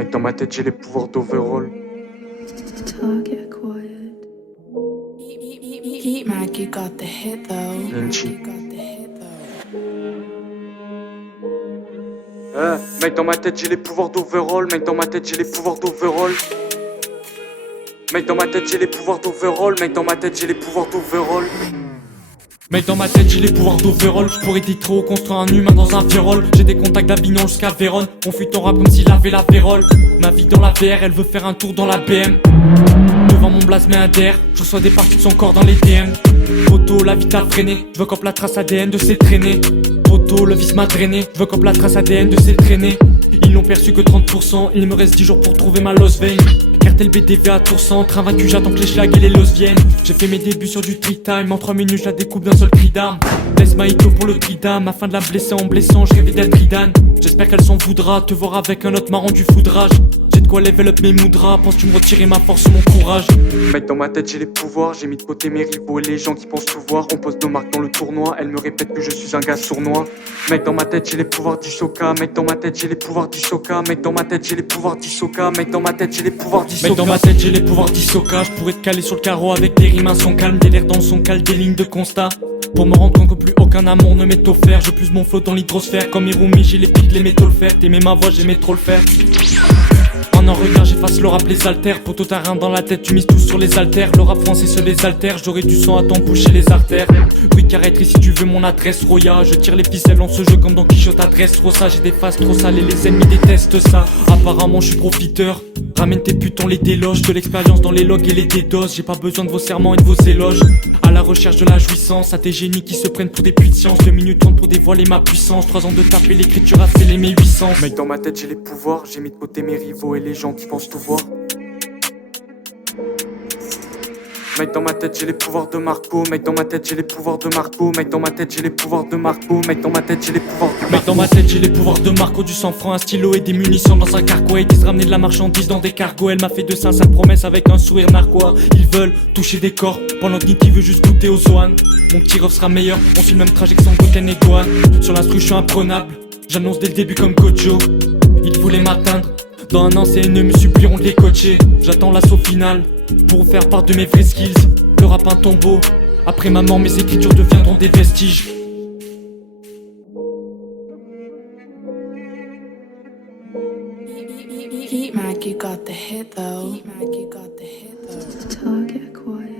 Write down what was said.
Mec, dans ma tête, j'ai les pouvoirs d'Overall. Target acquired. Heat Mac, you got the hit though. Ninchi. Mec, dans ma tête, j'ai les pouvoirs d'Overall. Mec, dans ma tête, j'ai les pouvoirs d'Overall. Mec, dans ma tête, j'ai les pouvoirs d'Overall. Mec, dans ma tête, j'ai les pouvoirs d'Overall. Mec, dans ma tête j'ai les pouvoirs d'Overall. J'pourrais trop construire un humain dans un virole. J'ai des contacts d'Avignon jusqu'à Vérone. On fuit ton rap comme s'il avait la vérole. Ma vie dans la VR, elle veut faire un tour dans la BM. Devant mon blasme et un DR, je reçois des parties de son corps dans les DM. Photo, la vie t'a freiné, je veux cop la trace ADN de ses traînées. Photo, le vice m'a drainé, je veux cop la trace ADN de ses traînées. Ils n'ont perçu que 30%, il me reste 10 jours pour trouver ma lost vein. Cartel BDV à Tour Centre, invaincu j'attends que les schlags et les los viennent. J'ai fait mes débuts sur du tri-time, en 3 minutes je la découpe d'un seul cri d'arme. Laisse ma hito pour le tridam, afin de la blesser en blessant, je rêvais d'être Ridan. J'espère qu'elle s'en voudra, te voir avec un autre m'a rendu foudrage. J'ai de quoi level up mes moudras, penses-tu me retirer ma force ou mon courage? Mec, dans ma tête, j'ai les pouvoirs. J'ai mis de côté mes rivaux et les gens qui pensent tout voir. On pose nos marques dans le tournoi, elle me répète que je suis un gars sournois. Mec, dans ma tête, j'ai les pouvoirs d'Hisoka. Mec, dans ma tête, j'ai les pouvoirs d'Hisoka. Mec, dans ma tête, j'ai les pouvoirs d'Hisoka. Mec, dans ma tête, j'ai les pouvoirs d'Hisoka. Mec, dans ma tête j'ai les pouvoirs d'Hisoka. Je pourrais te caler sur le carreau avec des rimes à son calme, des lairs dans le son cale, des lignes de constat. Pour me rendre compte que plus aucun amour ne m'est offert. Je plus mon flot dans l'hydrosphère. Comme Hirumi, j'ai les pics, les métaux le faire. T'aimais ma voix, j'aimais trop le faire. En un regard j'efface le rap, les haltères. Poto t'as rien dans la tête, tu mises tout sur les haltères. Le rap français se les altère, j'aurai du sang à t'emboucher les artères. Oui carrette, si tu veux mon adresse Roya. Je tire les ficelles en ce jeu comme Don Quichotte adresse Rosa. J'ai des faces trop salées, les ennemis détestent ça. Apparemment je suis profiteur. Ramène tes putes, on les déloge. De l'expérience dans les logs et les dédoses. J'ai pas besoin de vos serments et de vos éloges. À la recherche de la jouissance, à tes génies qui se prennent pour des puits de science. 2 minutes 30 pour dévoiler ma puissance. 3 ans de taper l'écriture a scellé mes 800. Mec, dans ma tête, j'ai les pouvoirs. J'ai mis de côté mes rivaux et les gens qui pensent tout voir. Mec, dans ma tête, j'ai les pouvoirs de Marco. Mec, dans ma tête, j'ai les pouvoirs de Marco. Mec, dans ma tête, j'ai les pouvoirs de Marco. Mec, dans ma tête, j'ai les pouvoirs de Marco. Mec, dans ma tête j'ai les pouvoirs de Marco. Du sang franc, un stylo et des munitions dans un cargo. Et ils ramener de la marchandise dans des cargos. Elle m'a fait de sincères promesses avec un sourire narquois. Ils veulent toucher des corps pendant que Nicky veut juste goûter aux Zoan. Mon petit ref sera meilleur, on suit le même trajet que sans Goten et Gohan. Sur l'instru je suis imprenable, j'annonce dès le début comme Gojo. Ils voulaient m'atteindre, dans un an ces ennemis me supplieront de les coacher. J'attends l'assaut final, pour vous faire part de mes vrais skills. Le rap un tombeau, après ma mort mes écritures deviendront des vestiges. Heat Mac, you got the hit though. Heat Mac, you got the hit though. Target acquired.